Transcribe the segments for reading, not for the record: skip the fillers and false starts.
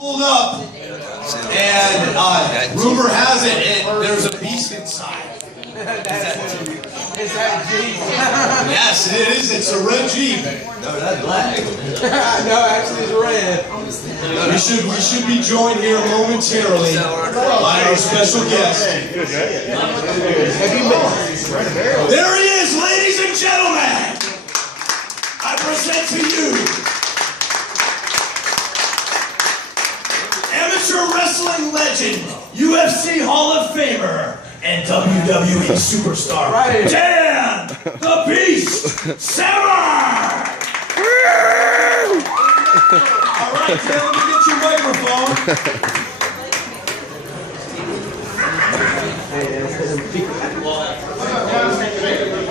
Pulled up, and rumor has it, there's a beast inside. Is that Jeep? Yes, it is. It's a red Jeep. No, that's black. No, actually it's red. We should be joined here momentarily by our special guest. There he is, ladies and gentlemen. I present to you amateur wrestling legend, UFC Hall of Famer, and WWE superstar, Dan the Beast Severn! Alright, Dan, let me get your microphone.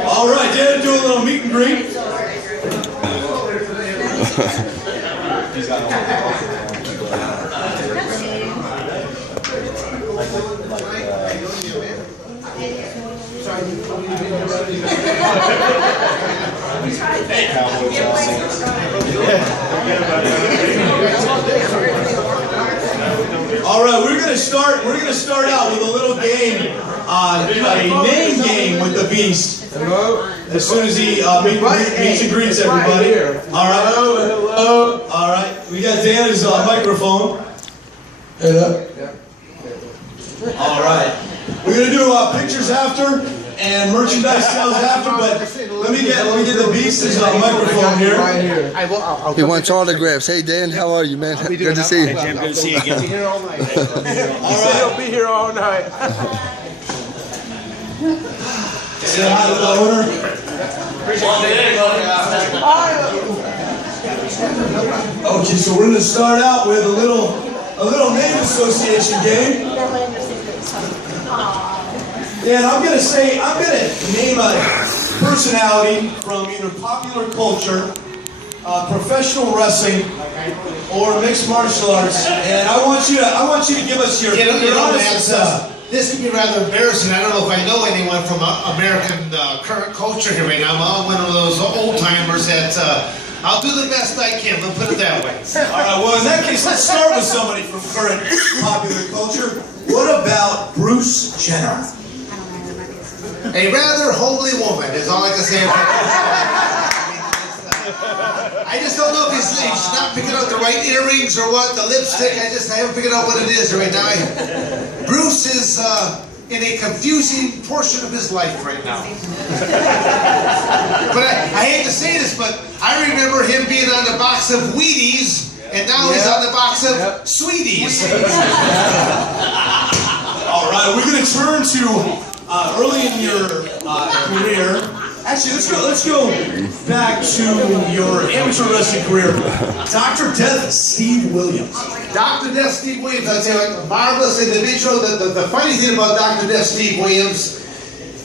Alright, Dan, do a little meet and greet. All right, we're gonna start out with a little game, a name game with the Beast. Hello. As soon as he meets and greets everybody. All right. Hello. All right. We got Dan's microphone. Hello. All right. We're gonna do pictures after and merchandise sales after, but let me get the Beast's microphone here. He wants autographs. Hey Dan, how are you, man? Good to see you. Jim, good to see you again. He said he'll be here all night. Say hi to the owner. Okay, so we're gonna start out with a little name association game. And I'm gonna name a personality from either popular culture, professional wrestling, or mixed martial arts. And I want you to give us your honest assessment. This could be rather embarrassing. I don't know if I know anyone from American current culture here right now. I'm one of those old timers that I'll do the best I can. We'll put it that way. All right. Well, in that case, let's start with somebody from current popular culture. What about Bruce Jenner? A rather homely woman is all I can say about I just don't know if he's not picking out the right earrings or what, the lipstick. I haven't figured out what it is right now. Bruce is in a confusing portion of his life right now. But I hate to say this, but I remember him being on the box of Wheaties, and now he's on the box of Sweeties. All right, we're going to turn to early in your career. Actually, let's go back to your amateur wrestling career. Dr. Death Steve Williams. Dr. Death Steve Williams, I'd say, a marvelous individual. The funny thing about Dr. Death Steve Williams,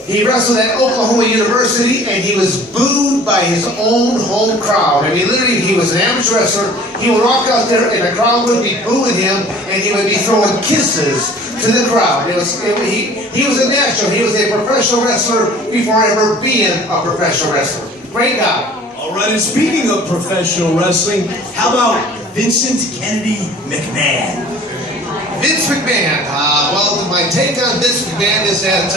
he wrestled at Oklahoma University, and he was booed by his own home crowd. I mean, literally, he was an amateur wrestler. He would walk out there, and the crowd would be booing him, and he would be throwing kisses to the crowd. He was a national. He was a professional wrestler before ever being a professional wrestler. Great guy. All right, and speaking of professional wrestling, how about Vincent Kennedy McMahon? Vince McMahon. Well, my take on Vince McMahon is that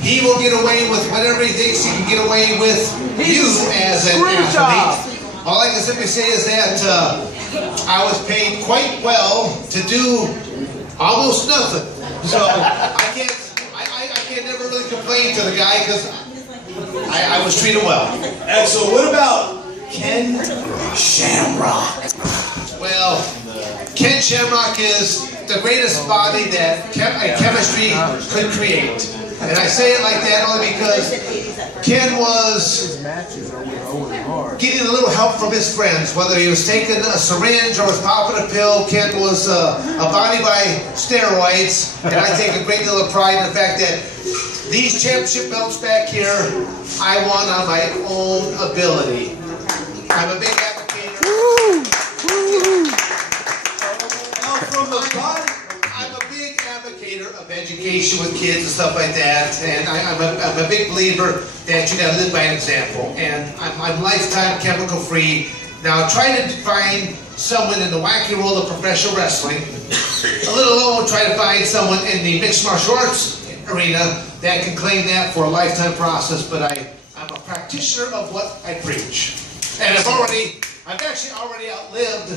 he will get away with whatever he thinks he can get away with you as an athlete. All I can simply say is that I was paid quite well to do almost nothing. So I can't never really complain to the guy because I was treated well. And so what about Ken Shamrock? Well, Ken Shamrock is the greatest body that chemistry could create. And I say it like that only because Ken was getting a little help from his friends, whether he was taking a syringe or was popping a pill. Ken was a body by steroids, and I take a great deal of pride in the fact that these championship belts back here, I won on my own ability. I'm a big advocate. Now from the body, I'm a big advocate of education with kids and stuff like that, and I'm a big believer that you gotta live by an example. And I'm lifetime chemical free. Now try to find someone in the wacky world of professional wrestling, let alone try to find someone in the mixed martial arts arena that can claim that for a lifetime process. But I'm a practitioner of what I preach. And I've actually already outlived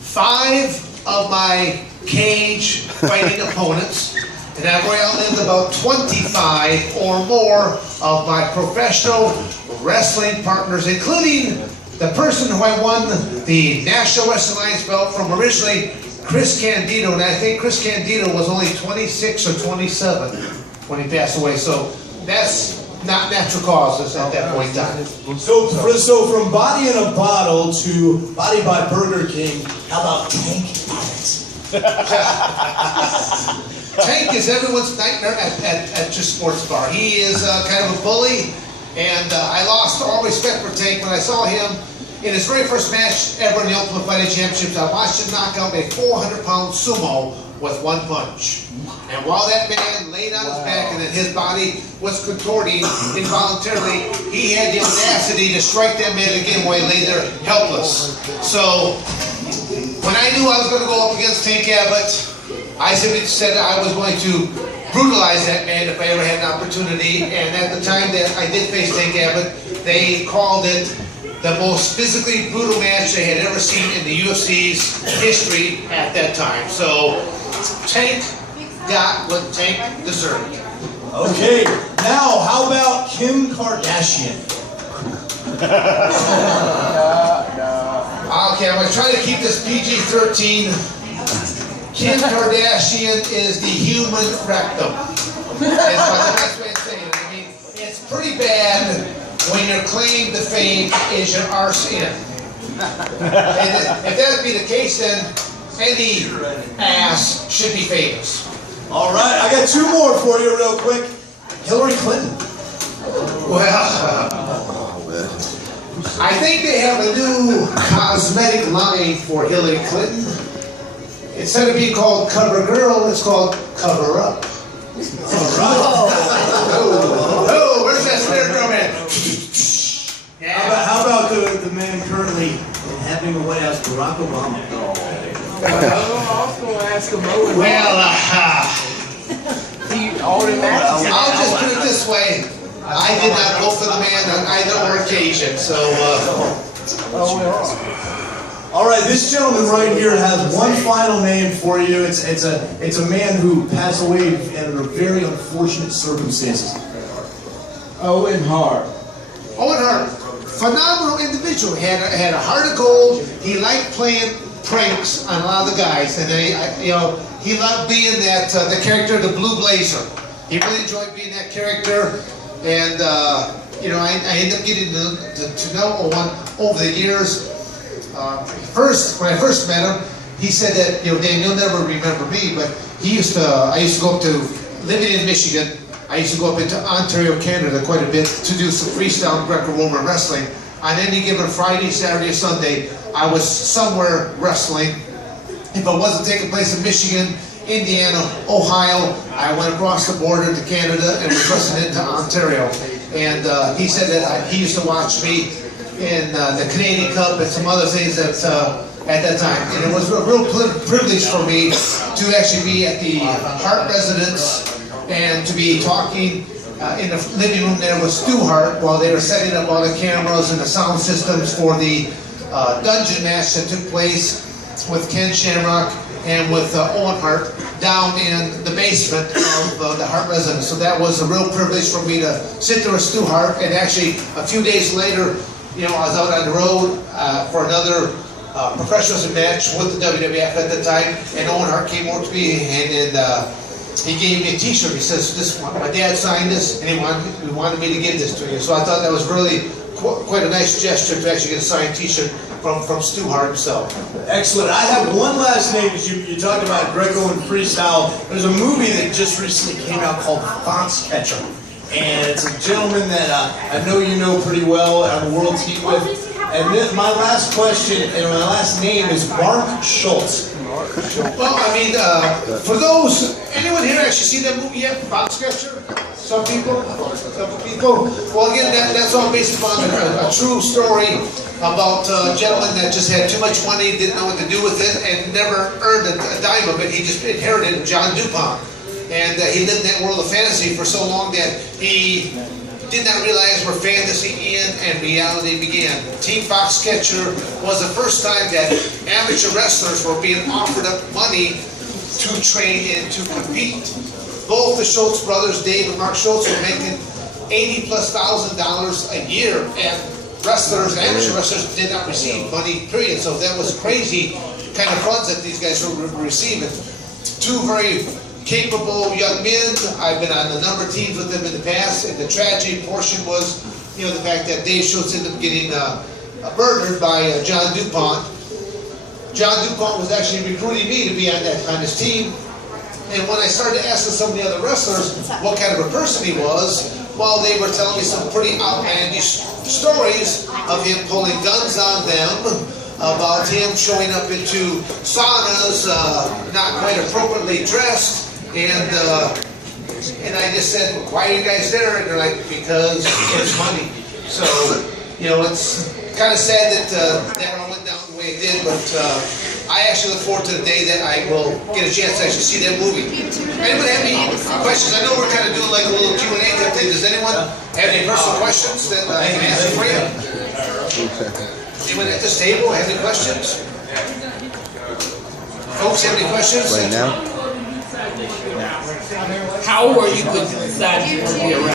5 of my cage fighting opponents. And I've already outlived about 25 or more of my professional wrestling partners, including the person who I won the National Wrestling Alliance belt from originally, Chris Candido. And I think Chris Candido was only 26 or 27 when he passed away. So that's not natural causes at that point in time. So from body in a bottle to body by Burger King, how about Tank Abbott? Tank is everyone's nightmare at your sports bar. He is kind of a bully, and I lost all respect for Tank when I saw him in his very first match ever in the Ultimate Fighting Championships. I watched him knock out a 400-pound sumo with 1 punch. And while that man laid on his back and then his body was contorting involuntarily, he had the audacity to strike that man again while he lay there helpless. So when I knew I was going to go up against Tank Abbott, I simply said I was going to brutalize that man if I ever had an opportunity. And at the time that I did face Tank Abbott, they called it the most physically brutal match they had ever seen in the UFC's history at that time. So Tank got what Tank deserved. Okay, now how about Kim Kardashian? Okay, I'm going to try to keep this PG-13. Kim Kardashian is the human rectum. That's the best way of saying it. I mean, it's pretty bad when your claim to fame is your arse in. And if that be the case, then any ass should be famous. All right, I got 2 more for you real quick. Hillary Clinton. Well, I think they have a new cosmetic line for Hillary Clinton. Instead of being called Cover Girl, it's called Cover Up. All right. Oh, where's that snare drum at? Yeah. How about the man currently having a White House, Barack Obama? I was going to ask him. Well, I'll just put it this way. I did not vote for the man on either occasion, so... All right, this gentleman right here has one final name for you. It's a man who passed away under very unfortunate circumstances. Owen Hart. Owen Hart, phenomenal individual. Had a heart of gold. He liked playing pranks on a lot of the guys, and he loved being that the character, the Blue Blazer. He really enjoyed being that character, and I ended up getting to know Owen over the years. When I first met him, he said that, Dan, you'll never remember me, but I used to go up to, living in Michigan, I used to go up into Ontario, Canada quite a bit to do some freestyle Greco-Roman wrestling. On any given Friday, Saturday, or Sunday, I was somewhere wrestling. If it wasn't taking place in Michigan, Indiana, Ohio, I went across the border to Canada and was wrestling into Ontario. And he said that he used to watch me in the Canadian Cup and some other things at that time. And it was a real privilege for me to actually be at the Hart residence and to be talking in the living room there with Stu Hart while they were setting up all the cameras and the sound systems for the dungeon match that took place with Ken Shamrock and with Owen Hart down in the basement of the Hart residence. So that was a real privilege for me to sit there with Stu Hart, and actually a few days later, I was out on the road for another professional match with the WWF at the time, and Owen Hart came over to me and he gave me a T-shirt. He says, my dad signed this, and he wanted me to give this to you. So I thought that was really quite a nice gesture to actually get a signed T-shirt from Stu Hart himself. Excellent. I have one last name, because you talked about Greco and freestyle. There's a movie that just recently came out called Foxcatcher. And it's a gentleman that I know you know pretty well, I'm a world team with. And then my last question, and my last name is Mark Schultz. Well, for those, anyone here actually seen that movie yet, Foxcatcher? Some people. Well, again, that's all based upon a true story about a gentleman that just had too much money, didn't know what to do with it, and never earned a dime of it. He just inherited John DuPont. And he lived in that world of fantasy for so long that he did not realize where fantasy and reality began. Team Foxcatcher was the first time that amateur wrestlers were being offered up money to train and to compete. Both the Schultz brothers, Dave and Mark Schultz, were making $80,000+ a year, and wrestlers, amateur wrestlers, did not receive money, period. So that was crazy kind of funds that these guys were receiving. Two very capable young men. I've been on a number of teams with them in the past, and the tragedy portion was, the fact that Dave Schultz ended up getting murdered by John DuPont. John DuPont was actually recruiting me to be on his team, and when I started asking some of the other wrestlers what kind of a person he was, well, they were telling me some pretty outlandish stories of him pulling guns on them, about him showing up into saunas not quite appropriately dressed. And I just said, why are you guys there? And they're like, because it's money. So, it's kind of sad that that all went down the way it did, but I actually look forward to the day that I will get a chance to actually see that movie. Anybody have any questions? I know we're kind of doing like a little Q&A type thing. Does anyone have any personal questions that I can answer for you? Anyone at this table have any questions? Folks, have any questions? Right now? How were you decide you want to be a